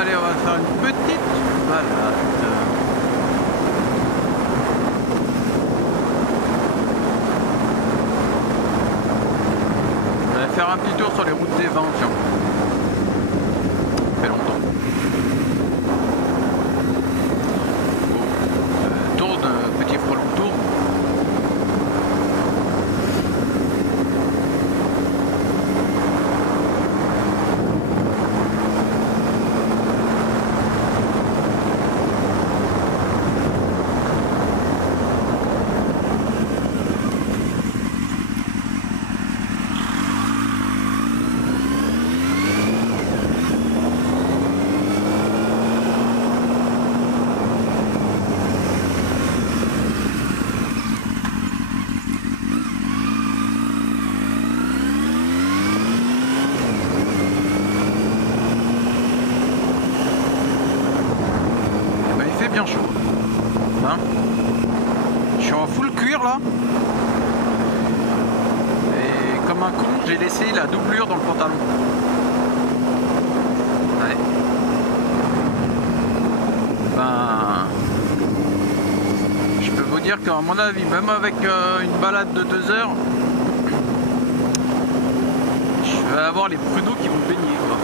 Allez, on va faire une petite balade. On va faire un petit tour sur les routes des vents, tiens. Ça fait longtemps. Tour de petit frelon tour. Bien chaud, hein. Je suis en full cuir là, et comme un con j'ai laissé la doublure dans le pantalon. Ouais. Ben, je peux vous dire qu'à mon avis, même avec une balade de 2 heures, je vais avoir les pruneaux qui vont baigner, quoi.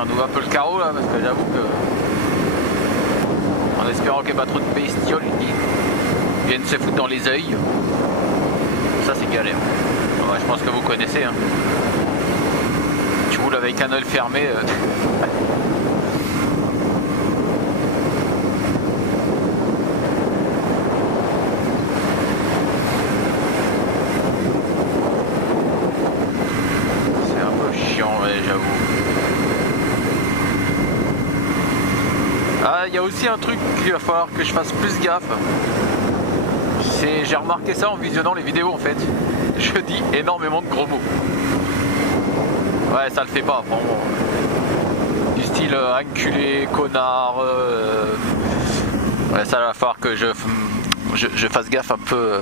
On ouvre un peu le carreau là parce que j'avoue que, en espérant qu'il n'y ait pas trop de bestioles qui viennent se foutre dans les yeux, ça c'est galère. Ouais, je pense que vous connaissez, hein. Tu roules avec un œil fermé. C'est un peu chiant, ouais, j'avoue. Ah, il y a aussi un truc qu'il va falloir que je fasse plus gaffe. J'ai remarqué ça en visionnant les vidéos en fait. Je dis énormément de gros mots. Ouais, ça le fait pas, vraiment. Du style enculé, connard. Ouais, ça va falloir que je fasse gaffe un peu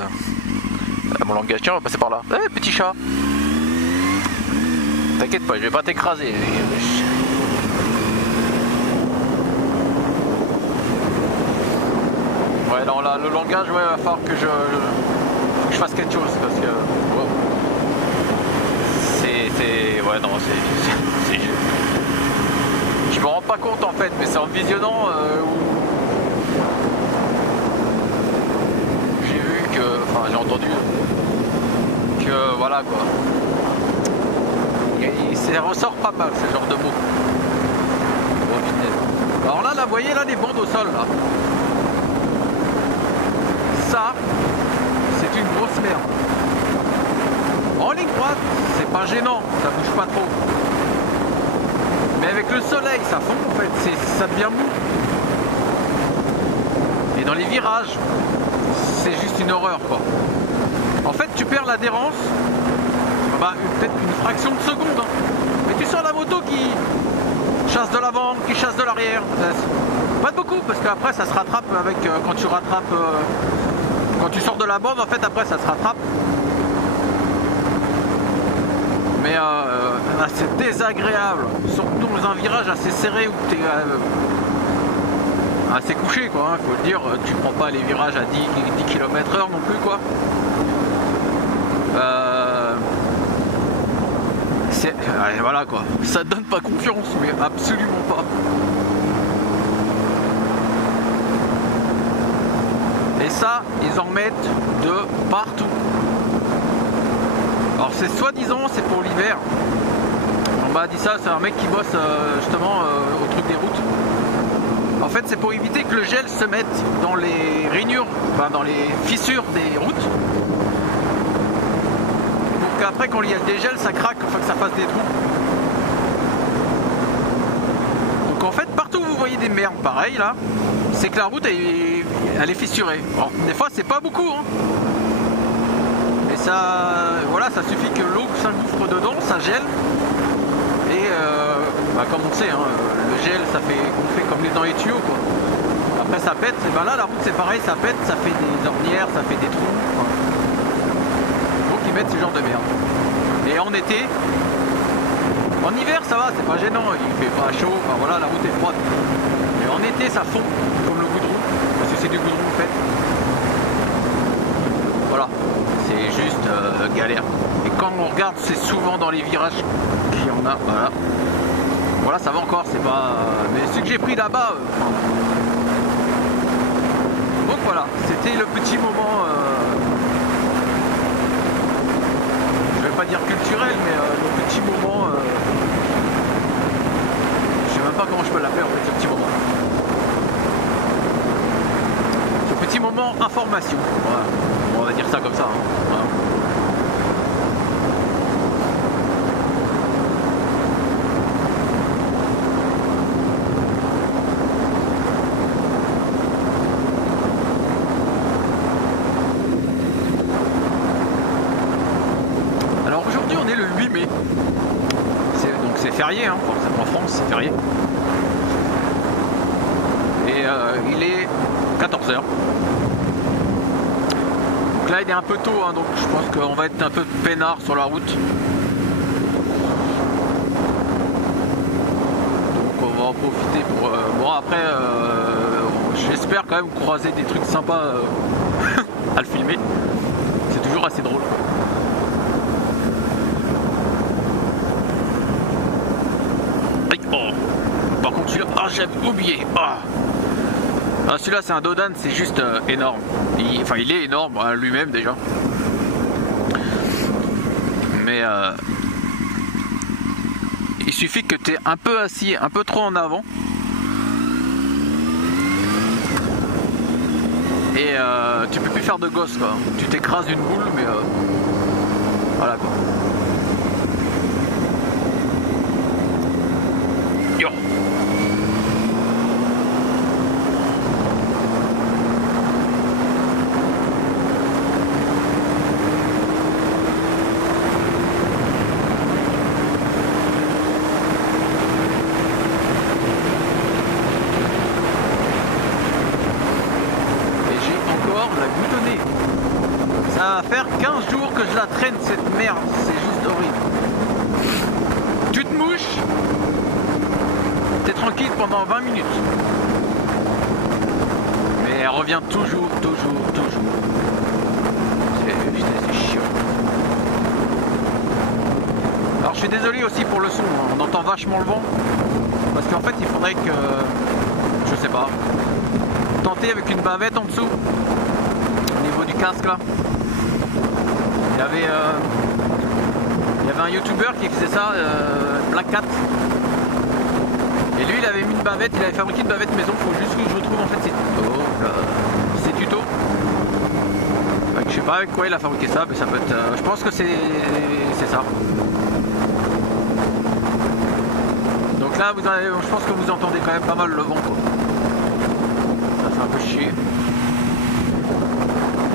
à mon langage. Tiens, on va passer par là. Eh, petit chat. T'inquiète pas, je vais pas t'écraser. Ouais, non, là, le langage, ouais, va falloir que je fasse quelque chose parce que. Wow. Ouais, non, c'est. Je me rends pas compte en fait, mais c'est en visionnant où j'ai vu que. Enfin, j'ai entendu que. Voilà quoi. Ça ressort pas mal ce genre de mots. Alors là, vous voyez là, les bandes au sol là. Ça, c'est une grosse merde. En ligne droite, c'est pas gênant, ça bouge pas trop. Mais avec le soleil, ça fond en fait, ça devient mou. Et dans les virages, c'est juste une horreur quoi. En fait, tu perds l'adhérence, bah, peut-être une fraction de seconde. Hein. Mais tu sens la moto qui chasse de l'avant, qui chasse de l'arrière. Pas beaucoup, parce qu'après ça se rattrape avec quand tu rattrapes. Quand tu sors de la bande, en fait, après, ça se rattrape. Mais c'est désagréable, surtout dans un virage assez serré où tu es assez couché, quoi. Hein, faut le dire, tu prends pas les virages à 10 km/h non plus, quoi. Voilà, quoi. Ça te donne pas confiance, mais absolument pas. Et ça, ils en mettent de partout. c'est soi-disant, c'est pour l'hiver. On m'a dit ça, c'est un mec qui bosse justement au truc des routes. En fait, c'est pour éviter que le gel se mette dans les rainures, enfin dans les fissures des routes. Pour qu'après, quand il y a le dégel, ça craque, enfin que ça fasse des trous. Donc en fait, partout où vous voyez des merdes pareilles là, c'est que la route elle est fissurée. Bon, des fois, c'est pas beaucoup, hein. Mais ça, voilà, ça suffit que l'eau s'engouffre dedans, ça gèle. Et comme on sait, hein, le gel ça fait gonfler comme dans les tuyaux quoi. Après ça pète, et ben là la route c'est pareil, ça pète, ça fait des ornières, ça fait des trous. Quoi. Donc ils mettent ce genre de merde. Et en été, en hiver ça va, c'est pas gênant, il fait pas chaud, enfin voilà, la route est froide. Mais en été ça fond comme le goudron, parce que c'est du goudron en fait. Voilà, c'est juste galère. Et quand on regarde, c'est souvent dans les virages qu'il y en a, voilà. Voilà, ça va encore, c'est pas... Mais ce que j'ai pris là-bas... Donc voilà, c'était le petit moment... Je vais pas dire culturel, mais le petit moment... Je sais même pas comment je peux l'appeler en fait, ce petit moment. Ce petit moment information. Voilà. On va dire ça comme ça. Hein. Voilà. Férié, hein, en France c'est férié. Et il est 14h. Donc là il est un peu tôt, hein, donc je pense qu'on va être un peu peinard sur la route. Donc on va en profiter pour... bon après, j'espère quand même croiser des trucs sympas à le filmer. C'est toujours assez drôle. Oh. Par contre celui-là, j'avais oublié. Ah, celui-là c'est un Dodan, c'est juste énorme. Il est énorme lui-même déjà. Mais il suffit que tu es un peu assis, un peu trop en avant. Et tu peux plus faire de gosse quoi. Tu t'écrases une boule mais voilà quoi. Yo. Et j'ai encore la boutonnée. Ça va faire 15 jours que je la traîne cette merde, c'est juste horrible. Tu te mouches, t'es tranquille pendant 20 minutes. Mais elle revient toujours. C'est chiant. Alors je suis désolé aussi pour le son, on entend vachement le vent. Parce qu'en fait il faudrait que, je sais pas, tenter avec une bavette en dessous. Au niveau du casque là. Il y avait un youtubeur qui faisait ça, Black Cat. Et lui il avait mis une bavette, il avait fabriqué une bavette maison, faut juste que je retrouve en fait ses tutos. Je sais pas avec quoi il a fabriqué ça, mais ça peut être. Je pense que c'est ça. Donc là je pense que vous entendez quand même pas mal le vent quoi. Ça fait un peu chier.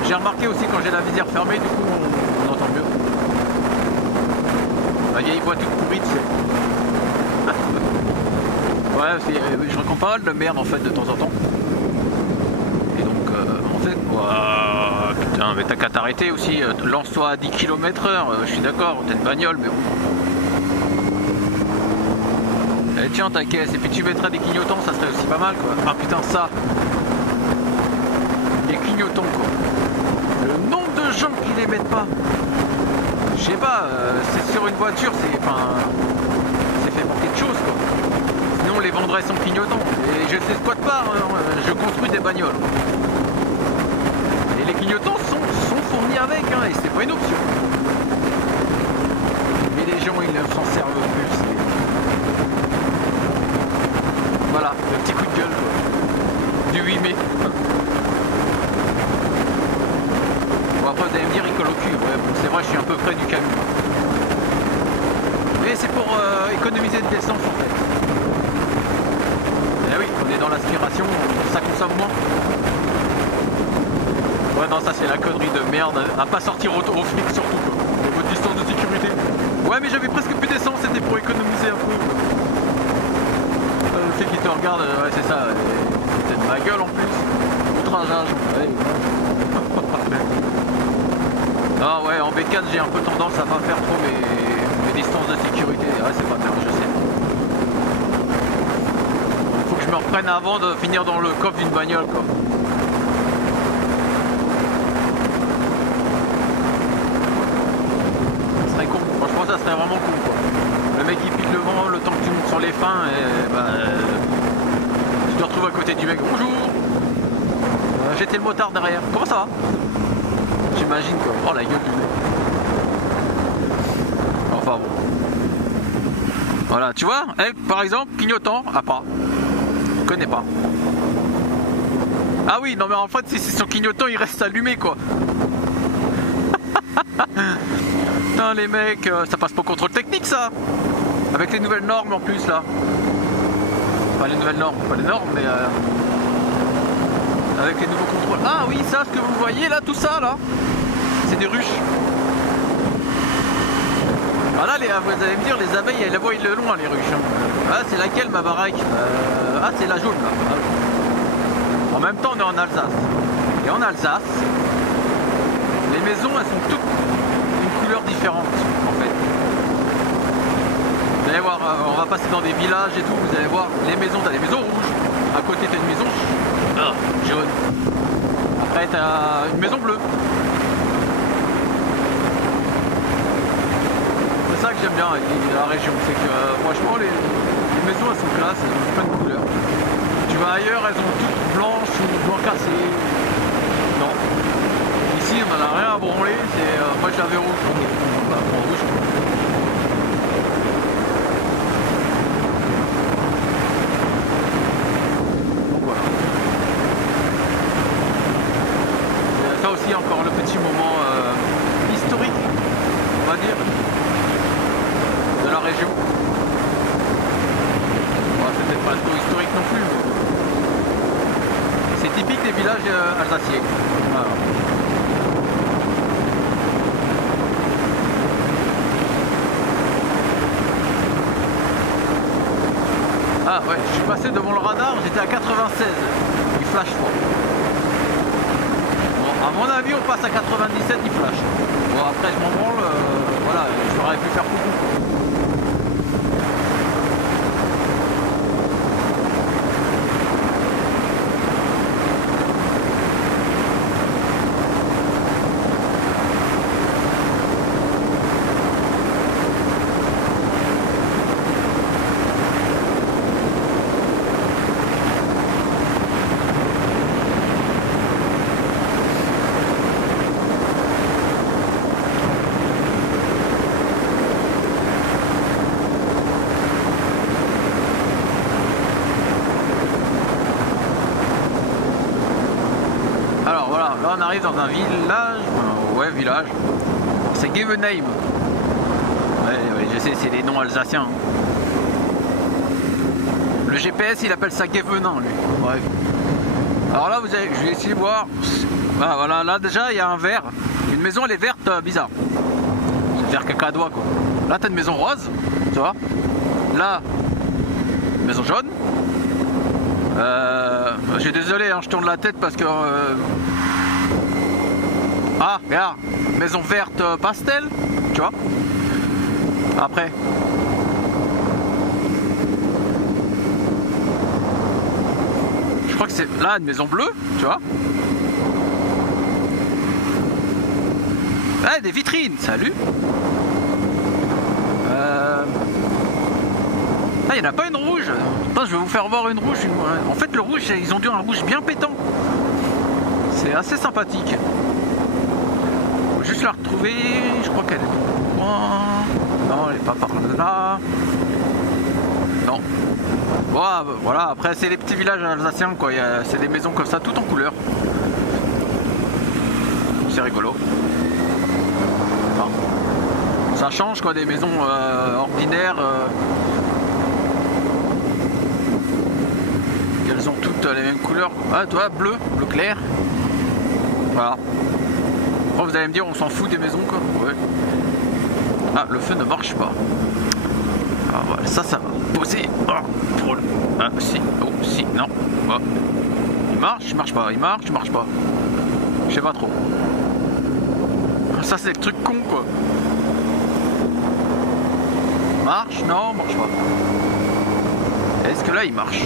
J'ai remarqué aussi quand j'ai la visière fermée, du coup on entend mieux. La vieille voix toute pourrie, tu sais. Ouais, je rencontre pas mal de merde en fait de temps en temps. Et donc en fait, putain, mais t'as qu'à t'arrêter aussi, lance-toi à 10 km/h, je suis d'accord, t'as une bagnole, mais bon. Et tiens ta caisse, et puis tu mettras des clignotants, ça serait aussi pas mal quoi. Ah putain ça, les clignotants quoi. Le nombre de gens qui les mettent pas. Je sais pas, c'est sur une voiture, c'est fait pour quelque chose quoi. Sinon on les vendrait sans clignotant. Et je sais de quoi de part, je construis des bagnoles. Et les clignotants sont fournis avec, hein, et c'est pas une option. gens ils s'en servent plus. Voilà, le petit coup de gueule quoi. Du 8 mai. Bon après vous allez me dire il colle au cul, ouais bon, c'est vrai je suis un peu près du camion. Mais c'est pour économiser de l'essence en fait. Et oui, on est dans l'aspiration, ça consomme moins. Ouais non ça c'est la connerie de merde, à pas sortir au flic surtout quoi. Votre distance de sécurité. Ouais mais j'avais presque plus d'essence, c'était pour économiser un peu. Le fait qu'il te regarde, ouais c'est ça, c'est de ma gueule en plus. Outrageage. Ouais. Ah ouais en B4 j'ai un peu tendance à pas faire trop mes distances de sécurité. Ouais c'est pas bien, je sais. Faut que je me reprenne avant de finir dans le coffre d'une bagnole quoi. Ça serait vraiment cool quoi. Le mec il pique le vent le temps que tu montes sur les fins et bah, tu te retrouves à côté du mec. Bonjour, j'étais le motard derrière. Comment ça va? J'imagine quoi. Oh la gueule du mec. Enfin bon. Voilà, tu vois, elle par exemple, clignotant, ah pas. Je connais pas. Ah oui, non mais en fait si c'est son clignotant il reste allumé quoi. Putain les mecs, ça passe pas au contrôle technique ça. Avec les nouvelles normes en plus là. Pas les nouvelles normes, pas les normes mais avec les nouveaux contrôles. Ah oui ça, ce que vous voyez là, tout ça là, c'est des ruches. Ah là vous allez me dire les abeilles elles la voient le loin les ruches. Ah c'est laquelle ma baraque? Ah c'est la jaune là. En même temps on est en Alsace. Et en Alsace, les maisons elles sont toutes différentes en fait. Vous allez voir, on va passer dans des villages et tout, vous allez voir les maisons, t'as des maisons rouges, à côté t'as une maison jaune, après t'as une maison bleue. C'est ça que j'aime bien avec la région, c'est que franchement les maisons elles sont classes, elles ont plein de couleurs. Tu vas ailleurs, elles ont toutes blanches ou blanc cassé. Non. Ici on n'en a rien à branler, moi je l'avais rouge, donc on va prendre rouge. Donc voilà. Ça aussi encore le petit moment historique, on va dire, de la région. Bon, c'est peut-être pas trop historique non plus, mais c'est typique des villages alsaciens. Voilà. Ah ouais, je suis passé devant le radar, j'étais à 96, il flash pas. Bon, à mon avis, on passe à 97, il flash. Bon, après, je m'en branle, voilà, j'aurais pu faire coucou. Là on arrive dans un village, ouais village, c'est Gevenheim. Ouais, je sais, c'est des noms alsaciens. Le GPS il appelle ça Gevenin lui. Bref. Alors là vous avez, je vais essayer de voir. Ah, voilà, là déjà il y a un vert. Une maison elle est verte bizarre. C'est vert cacadois quoi. Là t'as une maison rose, tu vois. Là, une maison jaune. Je suis désolé, hein, je tourne la tête parce que ah, regarde, maison verte pastel, tu vois. Après. Je crois que c'est là une maison bleue, tu vois. Ah, des vitrines, salut. Ah, il n'y en a pas une rouge. Attends, je vais vous faire voir une rouge. En fait, le rouge, ils ont dû un rouge bien pétant. C'est assez sympathique. Juste la retrouver, je crois qu'elle est Non, elle est pas par là. Non. Bon, voilà, après c'est les petits villages alsaciens quoi, c'est des maisons comme ça, tout en couleur. C'est rigolo. Enfin, ça change quoi des maisons ordinaires. Elles ont toutes les mêmes couleurs. Ah toi, bleu clair. Voilà. Après vous allez me dire on s'en fout des maisons quoi. Ouais. Ah le feu ne marche pas. Ah voilà, ça va poser. Oh, ah si, oh si, non. Oh. Il marche pas, il marche pas. Je sais pas trop. Ça c'est le truc con quoi. Marche, non, marche pas. Est-ce que là il marche?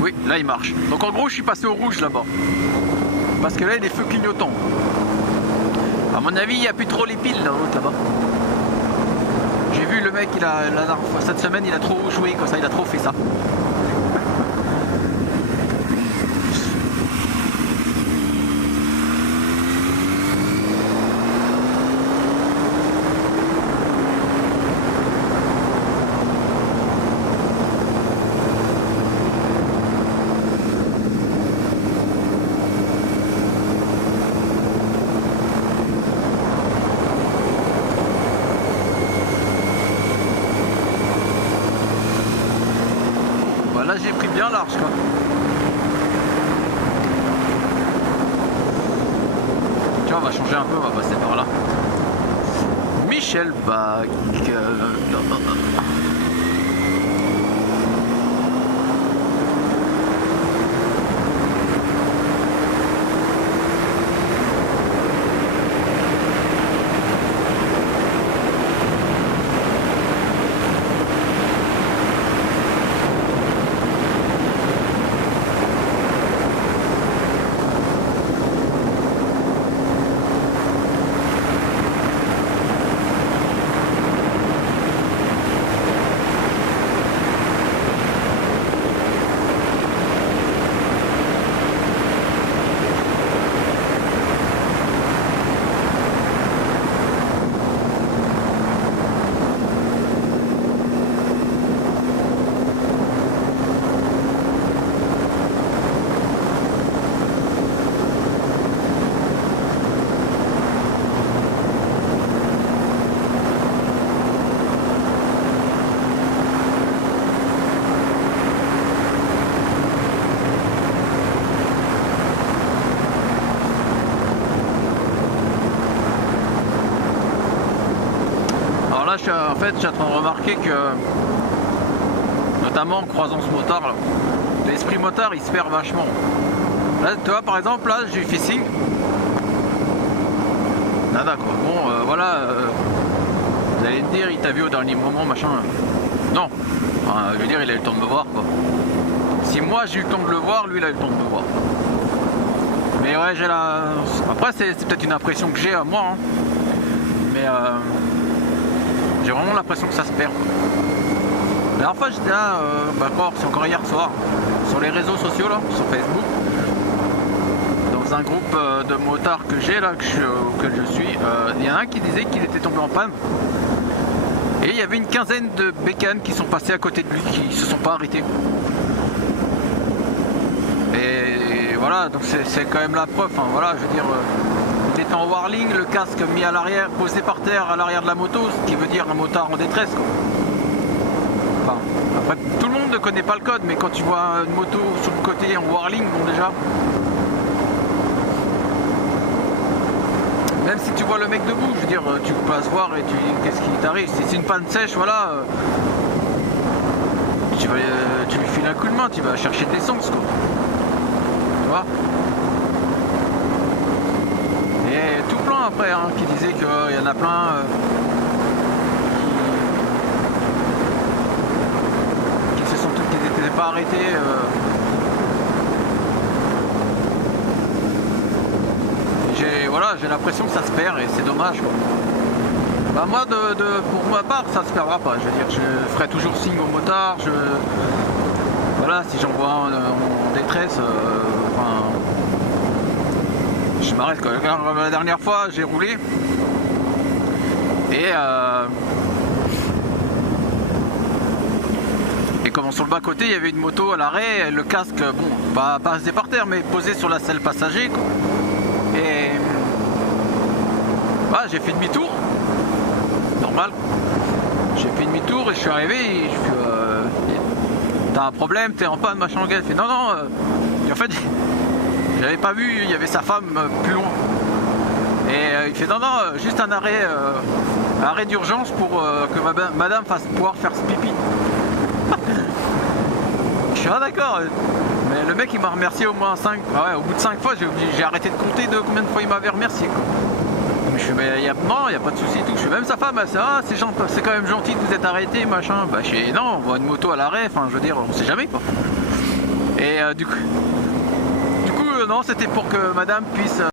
Oui, là il marche. Donc en gros je suis passé au rouge là-bas. Parce que là il y a des feux clignotants. À mon avis il n'y a plus trop les piles là, là-bas. J'ai vu le mec, cette semaine il a trop joué comme ça, il a trop fait ça. Là j'ai pris bien large quoi. Tu vois, on va changer un peu, on va passer par là. Michel Bach. En fait, je suis en train de remarquer que, notamment en croisant ce motard là, l'esprit motard il se perd vachement. Là, tu vois, par exemple, là, j'ai fait signe. Nada quoi. Bon, voilà. Vous allez me dire, il t'a vu au dernier moment, machin. Non. Enfin, je veux dire, il a eu le temps de me voir quoi. Si moi j'ai eu le temps de le voir, lui il a eu le temps de me voir. Mais ouais, j'ai la. Après, c'est peut-être une impression que j'ai à moi. Hein. Mais j'ai vraiment l'impression que ça se perd. La dernière fois j'étais là, c'est encore hier soir, sur les réseaux sociaux là, sur Facebook, dans un groupe de motards que j'ai là, auquel je suis, il y en a un qui disait qu'il était tombé en panne. Et il y avait une quinzaine de bécanes qui sont passées à côté de lui, qui se sont pas arrêtés. Et voilà, donc c'est quand même la preuve, hein, voilà, je veux dire. Il était en warling, le casque mis à l'arrière, posé par terre à l'arrière de la moto, ce qui veut dire un motard en détresse quoi. Enfin, après tout le monde ne connaît pas le code, mais quand tu vois une moto sur le côté en warling, bon déjà. Même si tu vois le mec debout, je veux dire, tu peux pas se voir et tu dis qu'est-ce qui t'arrive. Si c'est une panne sèche, voilà, tu lui files un coup de main, tu vas chercher de l'essence quoi. Tu vois. Et tout plein après hein, qui disaient qu'il y en a plein qui n'étaient pas arrêtés. J'ai l'impression que ça se perd et c'est dommage quoi. Bah moi pour ma part ça se perdra pas. Je veux dire, je ferai toujours signe au motard. Voilà, si j'en vois un en détresse, je m'arrête quoi. La dernière fois j'ai roulé Et comme sur le bas-côté, il y avait une moto à l'arrêt, le casque, bon, pas posé par terre, mais posé sur la selle passager, quoi. Et bah, j'ai fait demi-tour, normal. J'ai fait demi-tour et je suis arrivé et je suis t'as un problème, t'es en panne, machin, le gars, il fait non, non, et en fait, j'avais pas vu, il y avait sa femme plus loin. Et il fait non, non, juste un arrêt, arrêt d'urgence pour que madame fasse pouvoir faire ce pipi. Je suis d'accord, mais le mec il m'a remercié au moins 5, ouais, au bout de 5 fois j'ai arrêté de compter de combien de fois il m'avait remercié, quoi. Je suis, mais non, il n'y a pas de souci, tout. Je suis même sa femme, c'est quand même gentil de vous être arrêté, machin. Bah, non, on voit une moto à l'arrêt, enfin, je veux dire, on sait jamais, quoi. Et du coup, non, c'était pour que madame puisse